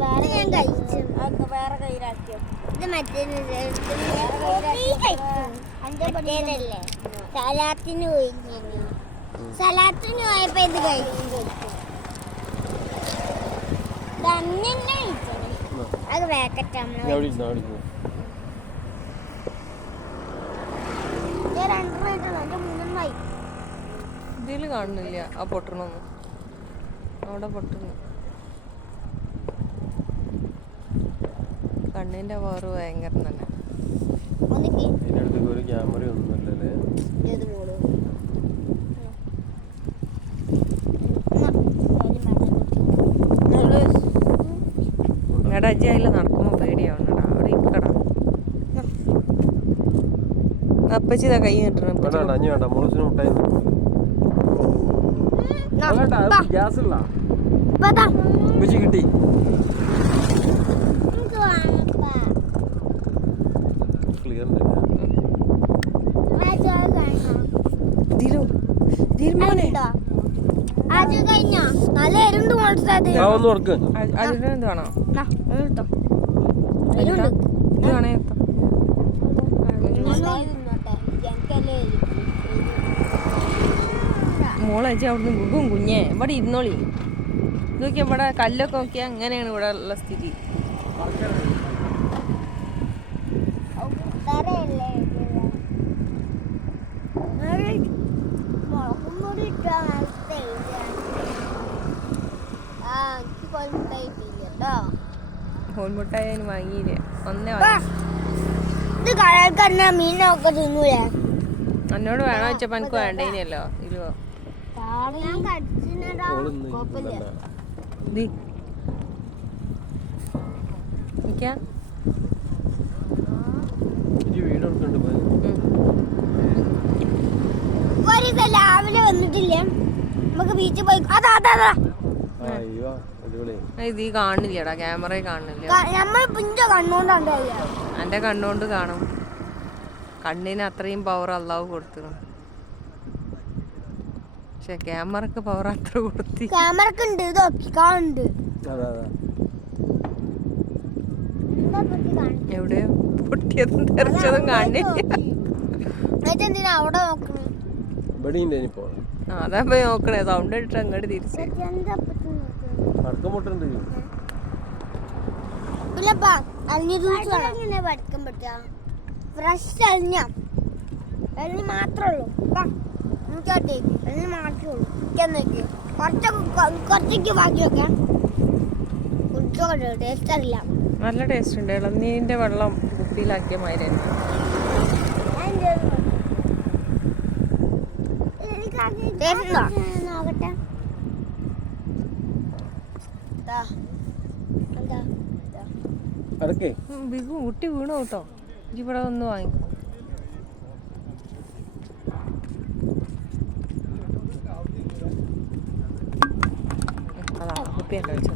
ഞാൻ കഴിച്ചു. വേറെ കയ്യിലാക്കിയോ? ഇത് മറ്റേതല്ലേ സലാത്തിന് പോയി. സലാത്തിന് പോയപ്പോ ഇത് കഴിച്ചു. തന്നെ കഴിച്ചേ. അത് വേക്കറ്റാണ്. ഇതില് കാണുന്നില്ല ആ പൊട്ടണൊന്നും. അവിടെ പൊട്ടുന്നു. കണ്ണിന്റെ പവർ ഭയങ്കര തന്നെ. ഒരു ക്യാമറ ഒന്നുമില്ലല്ലേ. നിങ്ങളുടെ അജ്ജി അതിൽ നടക്കുമ്പോ പേടിയാവണടാ. അവിടെ ഇക്കടാ അപ്പച്ചി ഇതാ കൈ കിട്ടണം. കിട്ടി. മോളജി അവിടുന്ന് ഗുഗും കുഞ്ഞേ ഇവിടെ ഇരുന്നോളി. നോക്കിയാ ഇവിടെ കല്ലൊക്കെ നോക്കിയാ അങ്ങനെയാണ് ഇവിടെ ഉള്ള സ്ഥിതി. കോൽമുട്ടായി അതിന് വാങ്ങിയില്ല. എന്നോട് വേണോ വെച്ചപ്പോ എനിക്ക് വേണ്ടേനല്ലോ. ഇരുവോ രാവിലെ വന്നിട്ടില്ല. നമുക്ക് ബീച്ചിൽ പോയി. ഇത് കാണില്ലടാ, ക്യാമറ കാണില്ല. എന്റെ കണ്ണുകൊണ്ട് കാണും. കണ്ണിന് അത്രയും പവർ അള്ളാഹു കൊടുത്തു. പക്ഷെ ക്യാമറക്ക് പവർ അത്ര കൊടുത്തി. എവിടെയോ പൊട്ടിയതും തെറിച്ചതും കാണില്ല. അവിടെ നോക്കണേ. അതാ പോയി നോക്കണേ. സൗണ്ട് ഇട്ടിട്ട് അങ്ങോട്ട് തിരിച്ച്. ഫ്രഷ് അലിഞ്ഞ എണ്ണി മാത്രമേ ഉള്ളൂ. കുറച്ചൊക്കെ ബാക്കിയൊക്കെ ടേസ്റ്റ് അറിയില്ല. നല്ല ടേസ്റ്റ് ഉണ്ട്. ഇളനീരിന്റെ വെള്ളം കുപ്പിയിലാക്കിയ മാതിരി തന്നെ. ബിഗു കുട്ടി വീണു കേട്ടോ. ഇവിടെ ഒന്ന് വാങ്ങിക്കും. അതാ കുപ്പിയൊക്കെ വെച്ചോ.